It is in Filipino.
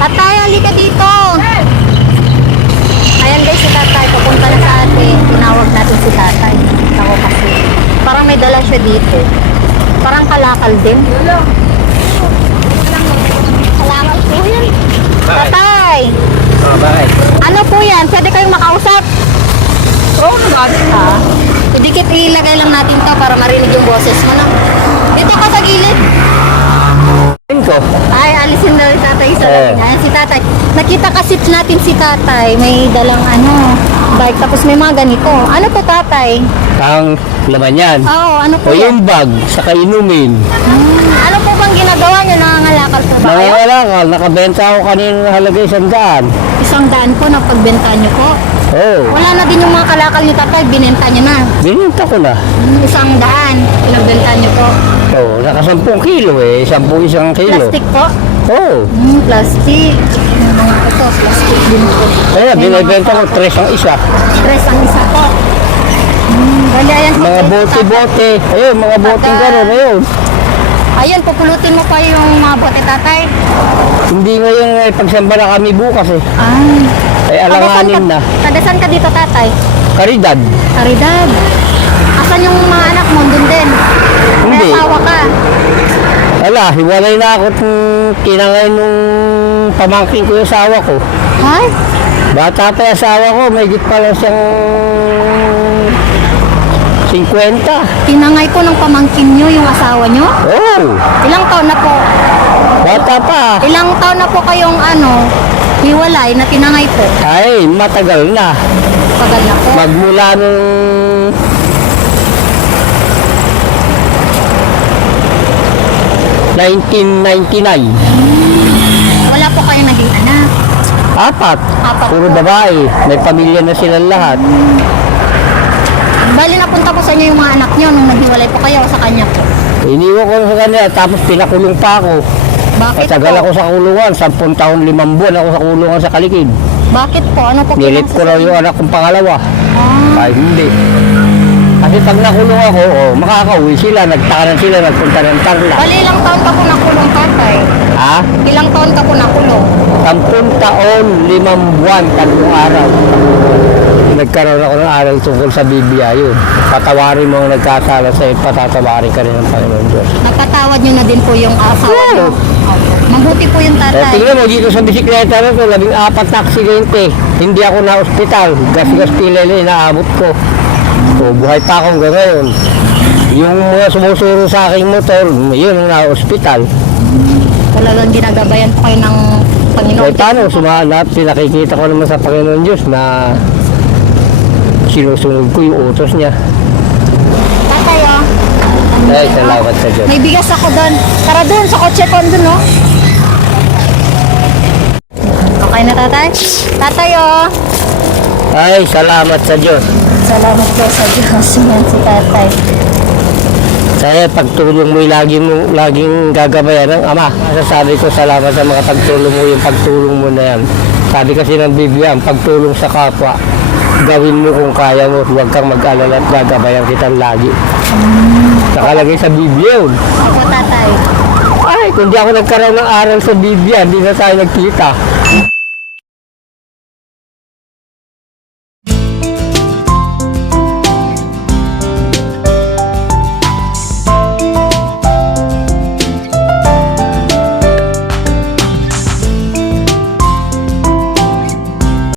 Tatay, halika dito. Ayan guys, si tatay. Papunta na sa atin. Tinawag natin si tatay. Ako kasi. Parang may dala siya dito. Parang kalakal din. Kalakal po yan. Tatay! Bakit? Ano po yan? Pwede kayong makausap? Oo, bakit? Dikit ilagay lang natin to para marinig yung boses mo na. Dito ka sa gilid. Ko. Ay, alisin na yung tatay sa lamin. Ayan si tatay. Nakita kasi natin si tatay. May dalang bike. Tapos may mga ganito. Ano to tatay? Ang laman yan. Oo, ano po O yan? yung bag, saka inumin. Ano po bang ginagawa nyo? Nangangalakal po ba kayo? Nangangalakal, nakabenta ako kanina ng halaga 100. 100 po na pagbenta nyo po. Oo. Wala na din yung mga kalakal ni tatay. Binenta nyo na. Bininta ko na. 100. Pinagbenta nyo po. Oo, naka 10 kilo eh. 10 isang kilo. Plastic po. Oo. Plastic. Yung mga ito, plastic din po. Kaya May mga binibenta ko 3 ang isa. Stress ang isa po. Bali, ayan po. Mga bote-bote. Ayun, mga boteng gano'n. Ayun. Ayun, pupulutin mo pa yung mga bote tatay. Hindi ngayon eh, pagsamba na kami bukas eh. Ah. Ay alanganin na. Tagasan ka dito tatay? Karidad. Caridad. Asan yung mga anak mo? Doon din. May Hindi. asawa ka. Ala, hiwalay na ako tinangay nung pamangkin ko yung asawa ko. Ay? Bata pa yung asawa ko, may git pa lang siyang 50. Tinangay ko ng pamangkin nyo yung asawa nyo? Oh, Ilang taon na po? bata pa. Ilang taon na po kayong hiwalay na tinangay po? Ay, matagal na. Pagal na po. Magmula nung Wala po kayong naging anak. 4. Apat Puro po. babae. May pamilya na silang lahat. Bali napunta po sa inyo yung mga anak nyo nung naghiwalay po kayo sa kanya po. Iniwan ko sa kanila, tapos pinakulong pa ako. Bakit Matagal po? ako sa kulungan, 10 taon, 5 buwan ako sa kulungan sa Kalikid. Bakit po? Ano po Nilip ko raw yung anak kong pangalawa. Ah, Ay, hindi. Kasi pag nakulong ako, makakauwi sila, nagtakanan sila, nagpunta ng Tarlac. bali ilang taon ka po nakulong tatay? Ha? Ilang taon ka po nakulong? 10 taon, 5 buwan, 3 araw. Nagkaroon ako ng aral tungkol sa Biblia, yun. Patawarin mo ang nagkasala sa'yo, patatawarin ka rin ng Panginoon Diyos. Nagpatawad nyo na din po yung asawa nyo? Oo. Opo. Mabuti po yung Eh, tatay. tingnan mo, dito sa bisikleta na ito, 14 na aksidente. Hindi ako na ospital. Gas-gas pilay inaabot ko. So, buhay pa akong gano'n. Yung mga sumusuro sa aking motor, yun ang na-ospital. Talagang ginagabayan po kayo ng Panginoon. Eh, paano sumanap? Pinakikita ko naman sa Panginoon Diyos na sinusunod ko yung utos niya. Tatay, Ay, salamat sa Diyos. may bigas ako doon. Tara doon, sa kotse ko doon, no? Okay na, tatay? Tatay, Ay, salamat sa Diyos. Salamat po sa Diyos. Yan si tatay. Kaya pagtulong mo laging gagabayan ng Ama. Masasabi ko salamat sa mga pagtulong mo, yung pagtulong mo na yan. Sabi kasi ng Biblia, ang pagtulong sa kapwa, gawin mo kung kaya mo, huwag kang mag-alala at gagabayan kitang lagi. Nakalagay sa Biblia yun. Ako, tatay. Ay, kung di ako nagkaroon ng aral sa Biblia, hindi na tayo nagkita.